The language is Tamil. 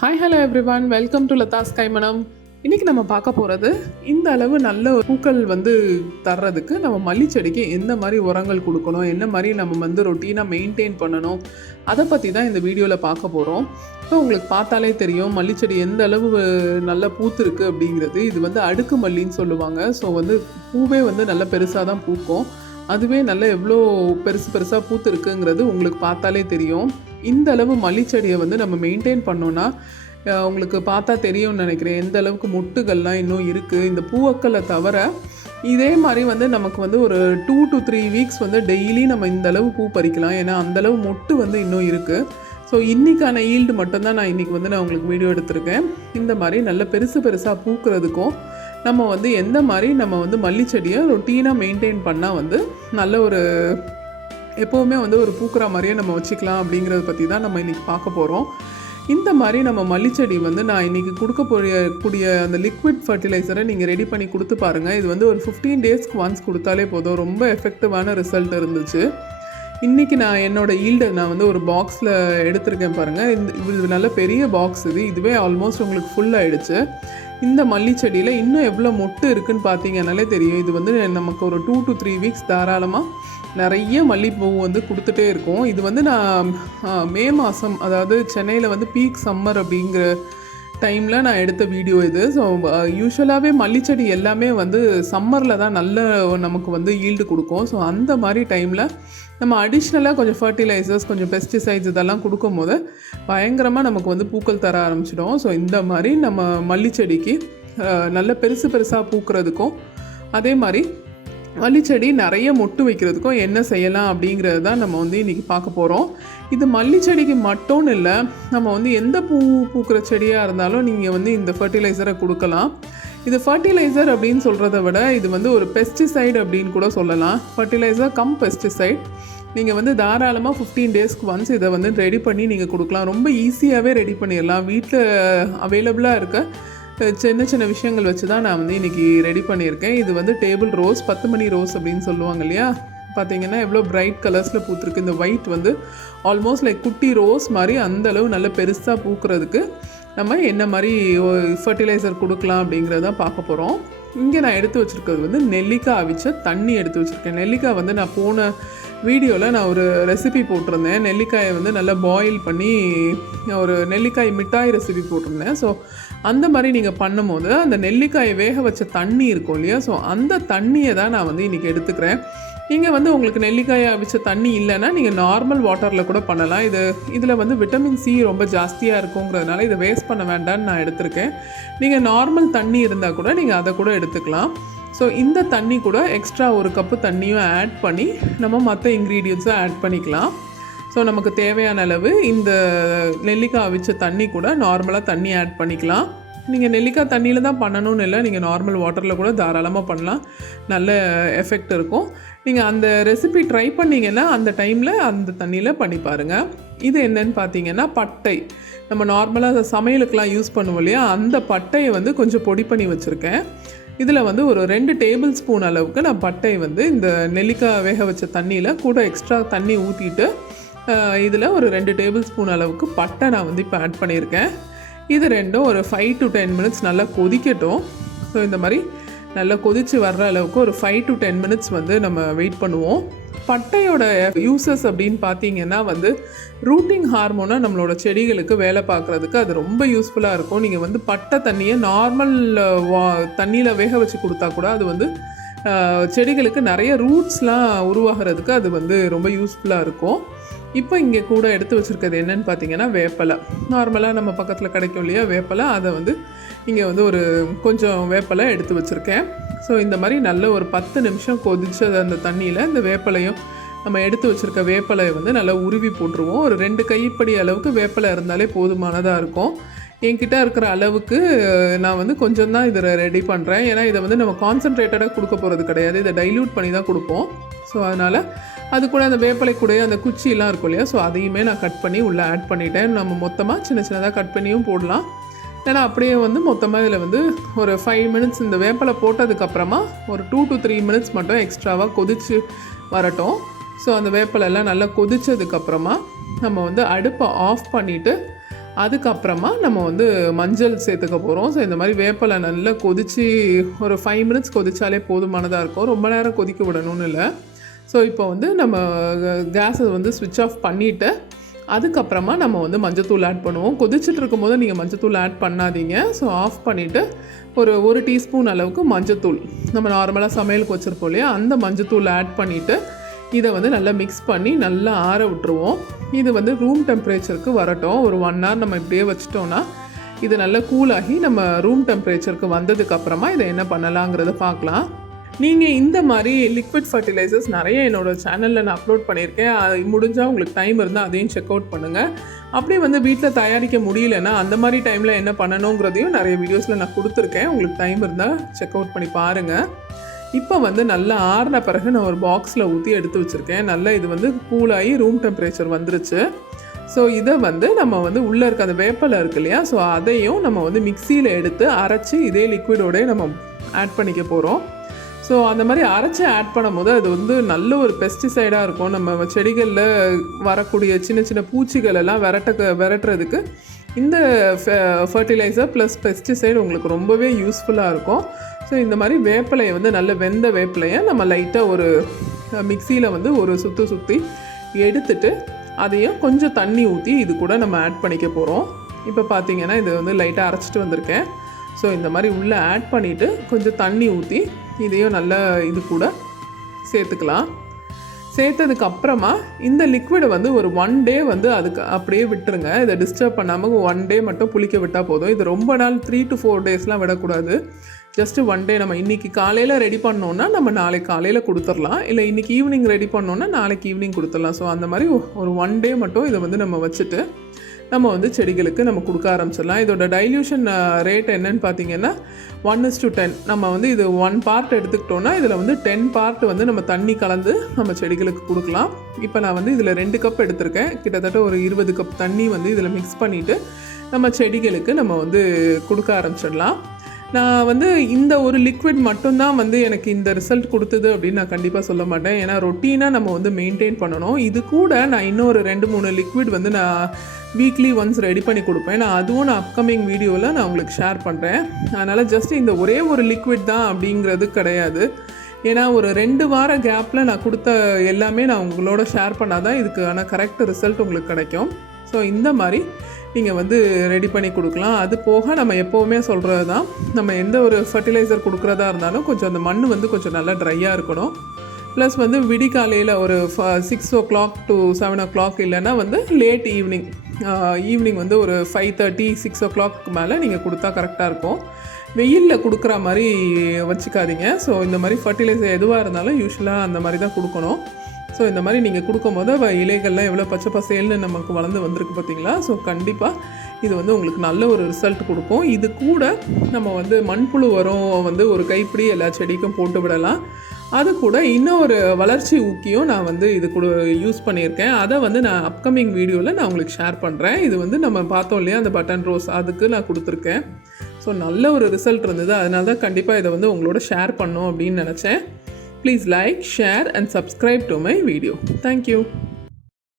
Hi hello everyone, welcome to Latha's Kaimanam. இன்றைக்கி நம்ம பார்க்க போகிறது இந்த அளவு நல்ல பூக்கள் தர்றதுக்கு நம்ம மல்லிச்செடிக்கு எந்த மாதிரி உரங்கள் கொடுக்கணும், என்ன மாதிரி நம்ம ரொட்டீனாக மெயின்டைன் பண்ணணும், அதை பற்றி தான் இந்த வீடியோவில் பார்க்க போகிறோம். இப்போ உங்களுக்கு பார்த்தாலே தெரியும் மல்லிச்செடி எந்த அளவு நல்லா பூத்துருக்கு அப்படிங்கிறது. இது அடுக்கு மல்லின்னு சொல்லுவாங்க. ஸோ பூவே நல்ல பெருசாக தான் பூக்கும். அதுவே எவ்வளோ பெருசாக பூத்துருக்குங்கிறது உங்களுக்கு பார்த்தாலே தெரியும். இந்த அளவு மல்லிச்செடியை நம்ம மெயின்டைன் பண்ணோன்னா உங்களுக்கு பார்த்தா தெரியும்னு நினைக்கிறேன் எந்த அளவுக்கு மொட்டுகள்லாம் இன்னும் இருக்குது. இந்த பூக்களை தவிர இதே மாதிரி நமக்கு ஒரு 2 to 3 வீக்ஸ் டெய்லி நம்ம இந்த அளவு பூ பறிக்கலாம். ஏன்னா அந்தளவு மொட்டு இன்னும் இருக்குது. ஸோ இன்றைக்கான ஈல்டு மட்டும்தான் நான் இன்றைக்கி நான் உங்களுக்கு வீடியோ எடுத்திருக்கேன். இந்த மாதிரி நல்ல பெருசாக பூக்கிறதுக்கும் நம்ம எந்த மாதிரி நம்ம மல்லிச்செடியை ரொட்டீனாக மெயின்டைன் பண்ணால் நல்ல ஒரு எப்போவுமே ஒரு பூக்கிற மாதிரியே நம்ம வச்சுக்கலாம் அப்படிங்கிறத பற்றி தான் நம்ம இன்றைக்கி பார்க்க போகிறோம். இந்த மாதிரி நம்ம மல்லிச்செடி நான் இன்றைக்கி கூடிய அந்த லிக்விட் ஃபர்டிலைசரை நீங்கள் ரெடி பண்ணி கொடுத்து பாருங்கள். இது ஒரு 15 டேஸ்க்கு ஒன்ஸ் கொடுத்தாலே போதும். ரொம்ப எஃபெக்டிவான ரிசல்ட் இருந்துச்சு. இன்றைக்கி நான் என்னோடய ஈல்டை நான் ஒரு பாக்ஸில் எடுத்திருக்கேன் பாருங்கள். இது நல்ல பெரிய பாக்ஸ். இதுவே ஆல்மோஸ்ட் உங்களுக்கு ஃபுல் ஆகிடுச்சு. இந்த மல்லிச்செடியில் இன்னும் எவ்வளோ மொட்டு இருக்குதுன்னு பார்த்தீங்கன்னாலே தெரியும். இது நமக்கு ஒரு 2 to 3 வீக்ஸ் தாராளமாக நிறைய மல்லிப்பூ கொடுத்துட்டே இருக்கும். இது நான் மே மாதம், அதாவது சென்னையில் பீக் சம்மர் அப்படிங்கிற டைமில் நான் எடுத்த வீடியோ இது. ஸோ யூஸ்வலாகவே மல்லிச்செடி எல்லாமே சம்மரில் தான் நல்ல நமக்கு ஈல்டு கொடுக்கும். ஸோ அந்த மாதிரி டைமில் நம்ம அடிஷ்னலாக கொஞ்சம் ஃபர்டிலைசர்ஸ், கொஞ்சம் பெஸ்டிசைட்ஸ் இதெல்லாம் கொடுக்கும் போது பயங்கரமாக நமக்கு பூக்கள் தர ஆரம்பிச்சிடும். ஸோ இந்த மாதிரி நம்ம மல்லிச்செடிக்கு நல்ல பெருசாக பூக்கிறதுக்கும், அதே மாதிரி மல்லிச்செடி நிறைய மொட்டு வைக்கிறதுக்கும் என்ன செய்யலாம் அப்படிங்கிறது தான் நம்ம இன்றைக்கி பார்க்க போகிறோம். இது மல்லிச்செடிக்கு மட்டும் இல்லை, நம்ம எந்த பூக்கிற செடியாக இருந்தாலும் நீங்கள் இந்த ஃபர்டிலைசரை கொடுக்கலாம். இது ஃபர்டிலைசர் அப்படின்னு சொல்கிறத விட இது ஒரு பெஸ்டிசைடு அப்படின்னு கூட சொல்லலாம். Fertiliser come pesticide. நீங்கள் தாராளமாக 15 டேஸ்க்கு ஒன்ஸ் இதை ரெடி பண்ணி நீங்கள் கொடுக்கலாம். ரொம்ப ஈஸியாகவே ரெடி பண்ணிடலாம். வீட்டில் அவைலபிளாக இருக்க சின்ன விஷயங்கள் வச்சு தான் நான் இன்றைக்கி ரெடி பண்ணியிருக்கேன். இது டேபிள் ரோஸ், 10 மணி ரோஸ் அப்படின்னு சொல்லுவாங்க இல்லையா. பார்த்தீங்கன்னா எவ்வளோ பிரைட் கலர்ஸில் பூத்துருக்கு. இந்த ஒயிட் ஆல்மோஸ்ட் லைக் குட்டி ரோஸ் மாதிரி அந்தளவு நல்ல பெருசாக பூக்கிறதுக்கு நம்ம என்ன மாதிரி ஃபர்டிலைசர் கொடுக்கலாம் அப்படிங்கிறத பார்க்க போகிறோம். இங்கே நான் எடுத்து வச்சுருக்கிறது நெல்லிக்காய் அவிச்ச தண்ணி எடுத்து வச்சுருக்கேன். நெல்லிக்காய் நான் போன வீடியோவில் நான் ஒரு ரெசிபி போட்டிருந்தேன். நெல்லிக்காயை நல்லா பாயில் பண்ணி ஒரு நெல்லிக்காய் மிட்டாய் ரெசிபி போட்டிருந்தேன். ஸோ அந்த மாதிரி நீங்கள் பண்ணும்போது அந்த நெல்லிக்காயை வேக வச்ச தண்ணி இருக்கும் இல்லையா, ஸோ அந்த தண்ணியை தான் நான் இன்றைக்கி எடுத்துக்கிறேன். நீங்கள் உங்களுக்கு நெல்லிக்காயை அவிச்ச தண்ணி இல்லைன்னா நீங்கள் நார்மல் வாட்டரில் கூட பண்ணலாம். இதில் விட்டமின் சி ரொம்ப ஜாஸ்தியாக இருக்குங்கிறதுனால இதை வேஸ்ட் பண்ண வேண்டாம்னு நான் எடுத்திருக்கேன். நீங்கள் நார்மல் தண்ணி இருந்தால் கூட நீங்கள் அதை கூட எடுத்துக்கலாம். ஸோ இந்த தண்ணி கூட எக்ஸ்ட்ரா 1 கப்பு தண்ணியும் ஆட் பண்ணி நம்ம மற்ற இன்க்ரீடியன்ஸும் ஆட் பண்ணிக்கலாம். ஸோ நமக்கு தேவையான அளவு இந்த நெல்லிக்காய் அவிச்ச தண்ணி கூட நார்மலாக தண்ணி ஆட் பண்ணிக்கலாம். நீங்கள் நெல்லிக்காய் தண்ணியில் தான் பண்ணணும்னு இல்லை, நீங்கள் நார்மல் வாட்டரில் கூட தாராளமாக பண்ணலாம். நல்ல எஃபெக்ட் இருக்கும். நீங்கள் அந்த ரெசிபி ட்ரை பண்ணிங்கன்னா அந்த டைமில் அந்த தண்ணியில் பண்ணி பாருங்கள். இது என்னன்னு பார்த்தீங்கன்னா பட்டை. நம்ம நார்மலாக சமையலுக்கெலாம் யூஸ் பண்ணுவோம் இல்லையா, அந்த பட்டையை கொஞ்சம் பொடி பண்ணி வச்சுருக்கேன். இதில் ஒரு 2 டேபிள் ஸ்பூன் அளவுக்கு நான் பட்டை இந்த நெல்லிக்காய் வேக வச்ச தண்ணியில் கூட எக்ஸ்ட்ரா தண்ணி ஊற்றிட்டு இதில் ஒரு 2 டேபிள் ஸ்பூன் அளவுக்கு பட்டை நான் இப்போ ஆட் பண்ணியிருக்கேன். இது ரெண்டும் ஒரு 5 to 10 மினிட்ஸ் நல்லா கொதிக்கட்டும். ஸோ இந்த மாதிரி நல்லா கொதித்து வர்ற அளவுக்கு ஒரு 5 to 10 மினிட்ஸ் நம்ம வெயிட் பண்ணுவோம். பட்டையோட யூசஸ் அப்படின்னு பார்த்தீங்கன்னா ரூட்டிங் ஹார்மோனாக நம்மளோட செடிகளுக்கு வேலை பார்க்குறதுக்கு அது ரொம்ப யூஸ்ஃபுல்லாக இருக்கும். நீங்கள் பட்டை தண்ணியை நார்மல் தண்ணியில் வேக வச்சு கொடுத்தா கூட அது செடிகளுக்கு நிறைய ரூட்ஸ்லாம் உருவாகிறதுக்கு அது ரொம்ப யூஸ்ஃபுல்லாக இருக்கும். இப்போ இங்கே கூட எடுத்து வச்சுருக்கிறது என்னென்னு பார்த்தீங்கன்னா வேப்பலை. நார்மலாக நம்ம பக்கத்தில் கிடைக்கும் இல்லையா வேப்பலை, அதை இங்கே ஒரு கொஞ்சம் வேப்பலை எடுத்து வச்சுருக்கேன். ஸோ இந்த மாதிரி நல்ல ஒரு 10 நிமிஷம் கொதிச்சு அந்த தண்ணியில் இந்த வேப்பலையும் நம்ம எடுத்து வச்சுருக்க வேப்பலையை நல்லா உருவி போட்டுருவோம். ஒரு 2 கைப்பிடி அளவுக்கு வேப்பலை இருந்தாலே போதுமானதாக இருக்கும். என்கிட்ட இருக்கிற அளவுக்கு நான் கொஞ்சம் தான் இதை ரெடி பண்ணுறேன். ஏன்னா இதை நம்ம கான்சன்ட்ரேட்டடாக கொடுக்க போகிறது கிடையாது, இதை டைல்யூட் பண்ணி தான் கொடுப்போம். ஸோ அதனால் அது கூட அந்த வேப்பலை கூட அந்த குச்சியெல்லாம் இருக்கும் இல்லையா, ஸோ அதையுமே நான் கட் பண்ணி உள்ளே ஆட் பண்ணிட்டேன். நம்ம மொத்தமாக சின்னதாக கட் பண்ணியும் போடலாம். ஏன்னா அப்படியே மொத்தமாக இதில் ஒரு 5 மினிட்ஸ் இந்த வேப்பலை போட்டதுக்கப்புறமா ஒரு 2 to 3 மினிட்ஸ் மட்டும் எக்ஸ்ட்ராவாக கொதித்து வரட்டும். ஸோ அந்த வேப்பலைலாம் நல்லா கொதித்ததுக்கப்புறமா நம்ம அடுப்பை ஆஃப் பண்ணிவிட்டு அதுக்கப்புறமா நம்ம வந்து மஞ்சள் சேர்த்துக்க போகிறோம். ஸோ இந்த மாதிரி வேப்பலை நல்லா கொதித்து ஒரு 5 மினிட்ஸ் கொதித்தாலே போதுமானதாக இருக்கும். ரொம்ப நேரம் கொதிக்க விடணும்னு இல்லை. ஸோ இப்போ வந்து நம்ம கேஸை வந்து ஸ்விட்ச் ஆஃப் பண்ணிவிட்டு அதுக்கப்புறமா நம்ம வந்து மஞ்சத்தூள் ஆட் பண்ணுவோம். கொதிச்சுட்டு இருக்கும்போது நீங்கள் மஞ்சத்தூள் ஆட் பண்ணாதீங்க. ஸோ ஆஃப் பண்ணிவிட்டு ஒரு டீஸ்பூன் அளவுக்கு மஞ்சத்தூள் நம்ம நார்மலாக சமையலுக்கு வச்சுருப்போம் இல்லையா, அந்த மஞ்சத்தூள் ஆட் பண்ணிவிட்டு இதை வந்து நல்லா மிக்ஸ் பண்ணி நல்லா ஆற விட்டுருவோம். இது வந்து ரூம் டெம்பரேச்சருக்கு வரட்டும். ஒரு 1 hour நம்ம இப்படியே வச்சிட்டோன்னா இது நல்லா கூலாகி நம்ம ரூம் டெம்பரேச்சருக்கு வந்ததுக்கப்புறமா இதை என்ன பண்ணலாங்கிறத பார்க்கலாம். நீங்கள் இந்த மாதிரி லிக்விட் ஃபர்டிலைசர்ஸ் நிறைய என்னோடய சேனலில் நான் அப்லோட் பண்ணியிருக்கேன். அது முடிஞ்சால் உங்களுக்கு டைம் இருந்தால் அதையும் செக் அவுட் பண்ணுங்கள். அப்படியே வந்து வீட்டில் தயாரிக்க முடியலன்னா அந்த மாதிரி டைமில் என்ன பண்ணணுங்கிறதையும் நிறைய வீடியோஸில் நான் கொடுத்துருக்கேன். உங்களுக்கு டைம் இருந்தால் செக் அவுட் பண்ணி பாருங்கள். இப்போ வந்து நல்லா ஆறின பிறகு நான் ஒரு பாக்ஸில் ஊற்றி எடுத்து வச்சுருக்கேன். நல்லா இது வந்து கூலாகி ரூம் டெம்பரேச்சர் வந்துருச்சு. ஸோ இதை வந்து நம்ம வந்து உள்ளே இருக்க அந்த வேப்பலை இருக்கு இல்லையா, ஸோ அதையும் நம்ம வந்து மிக்சியில் எடுத்து அரைச்சி இதே லிக்விடோடய நம்ம ஆட் பண்ணிக்க போகிறோம். ஸோ அந்த மாதிரி அரைச்சி ஆட் பண்ணும்போது அது வந்து நல்ல ஒரு பெஸ்டிசைடாக இருக்கும். நம்ம செடிகளில் வரக்கூடிய சின்ன சின்ன பூச்சிகள் எல்லாம் விரட்டுறதுக்கு இந்த ஃபர்டிலைசர் ப்ளஸ் பெஸ்டிசைடு உங்களுக்கு ரொம்பவே யூஸ்ஃபுல்லாக இருக்கும். ஸோ இந்த மாதிரி வேப்பிலையை வந்து நல்ல வெந்த வேப்பிலையை நம்ம லைட்டாக ஒரு மிக்சியில் வந்து ஒரு சுற்றி எடுத்துட்டு அதையும் கொஞ்சம் தண்ணி ஊற்றி இது கூட நம்ம ஆட் பண்ணிக்க போகிறோம். இப்போ பார்த்தீங்கன்னா இது வந்து லைட்டாக அரைச்சிட்டு வந்திருக்கேன். ஸோ இந்த மாதிரி உள்ளே ஆட் பண்ணிவிட்டு கொஞ்சம் தண்ணி ஊற்றி இதையும் நல்லா இது கூட சேர்த்துக்கலாம். சேர்த்ததுக்கப்புறமா இந்த லிக்விடை வந்து ஒரு 1 day வந்து அதுக்கு அப்படியே விட்டுருங்க. இதை டிஸ்டர்ப் பண்ணாமல் 1 day மட்டும் புளிக்க விட்டால் போதும். இது ரொம்ப நாள் 3 to 4 daysலாம் விடக்கூடாது. ஜஸ்ட்டு 1 day நம்ம இன்றைக்கி காலையில் ரெடி பண்ணோன்னா நம்ம நாளைக்கு காலையில் கொடுத்துடலாம். இல்லை இன்றைக்கி ஈவினிங் ரெடி பண்ணோன்னா நாளைக்கு ஈவினிங் கொடுத்துடலாம். ஸோ அந்த மாதிரி ஒரு 1 day மட்டும் இதை வந்து நம்ம வச்சுட்டு நம்ம வந்து செடிகளுக்கு நம்ம கொடுக்க ஆரம்பிச்சிடலாம். இதோட டைல்யூஷன் ரேட் என்னன்னு பார்த்தீங்கன்னா 1:10. நம்ம வந்து இது 1 part எடுத்துக்கிட்டோன்னா இதில் வந்து 10 part வந்து நம்ம தண்ணி கலந்து நம்ம செடிகளுக்கு கொடுக்கலாம். இப்போ நான் வந்து இதில் 2 கப் எடுத்திருக்கேன். கிட்டத்தட்ட ஒரு 20 கப் தண்ணி வந்து இதில் மிக்ஸ் பண்ணிவிட்டு நம்ம செடிகளுக்கு நம்ம வந்து கொடுக்க ஆரம்பிச்சிடலாம். நான் வந்து இந்த ஒரு லிக்விட் மட்டும்தான் வந்து எனக்கு இந்த ரிசல்ட் கொடுத்தது அப்படின்னு நான் கண்டிப்பாக சொல்ல மாட்டேன். ஏன்னா ரொட்டீனாக நம்ம வந்து மெயின்டைன் பண்ணணும். இது கூட நான் இன்னொரு 2-3 லிக்விட் வந்து நான் வீக்லி ஒன்ஸ் ரெடி பண்ணி கொடுப்பேன். நான் அப்கமிங் வீடியோவில் நான் உங்களுக்கு ஷேர் பண்ணுறேன். அதனால் ஜஸ்ட் இந்த ஒரே ஒரு லிக்விட் தான் அப்படிங்கிறது கிடையாது. ஏன்னா ஒரு 2 வார கேப்பில் நான் கொடுத்த எல்லாமே நான் உங்களோட ஷேர் பண்ணால் தான் இதுக்கான கரெக்ட் ரிசல்ட் உங்களுக்கு கிடைக்கும். ஸோ இந்த மாதிரி நீங்கள் வந்து ரெடி பண்ணி கொடுக்கலாம். அது போக நம்ம எப்போவுமே சொல்கிறது தான், நம்ம எந்த ஒரு ஃபர்டிலைசர் கொடுக்குறதா இருந்தாலும் கொஞ்சம் அந்த மண் வந்து கொஞ்சம் நல்லா ட்ரையாக இருக்கணும். ப்ளஸ் வந்து விடிகாலையில் ஒரு 6 o'clock to 7 o'clock இல்லைன்னா வந்து லேட் ஈவினிங் வந்து ஒரு 5:30 6 o'clock மேலே நீங்கள் கொடுத்தா கரெக்டாக இருக்கும். வெயிலில் கொடுக்குற மாதிரி வச்சுக்காதீங்க. ஸோ இந்த மாதிரி ஃபர்டிலைசர் எதுவாக இருந்தாலும் யூஸ்வலாக அந்த மாதிரி தான் கொடுக்கணும். ஸோ இந்த மாதிரி நீங்கள் கொடுக்கும்போது இலைகள்லாம் எவ்வளோ பச்சை பசேல்னு நமக்கு வளர்ந்து வந்திருக்கு பார்த்தீங்களா. ஸோ கண்டிப்பாக இது வந்து உங்களுக்கு நல்ல ஒரு ரிசல்ட் கொடுக்கும். இது கூட நம்ம வந்து மண்புழு உரம் வந்து ஒரு கைப்பிடி எல்லா செடிக்கும் போட்டு விடலாம். அது கூட இன்னொரு வளர்ச்சி ஊக்கியும் நான் வந்து இது கூட யூஸ் பண்ணியிருக்கேன். அதை வந்து நான் அப்கமிங் வீடியோவில் நான் உங்களுக்கு ஷேர் பண்ணுறேன். இது வந்து நம்ம பார்த்தோம் இல்லையா அந்த பட்டன் ரோஸ், அதுக்கு நான் கொடுத்துருக்கேன். ஸோ நல்ல ஒரு ரிசல்ட் இருந்தது. அதனால தான் கண்டிப்பாக இதை வந்து உங்களோட ஷேர் பண்ணோம் அப்படின்னு நினச்சேன். Please like, share and subscribe to my video. Thank you.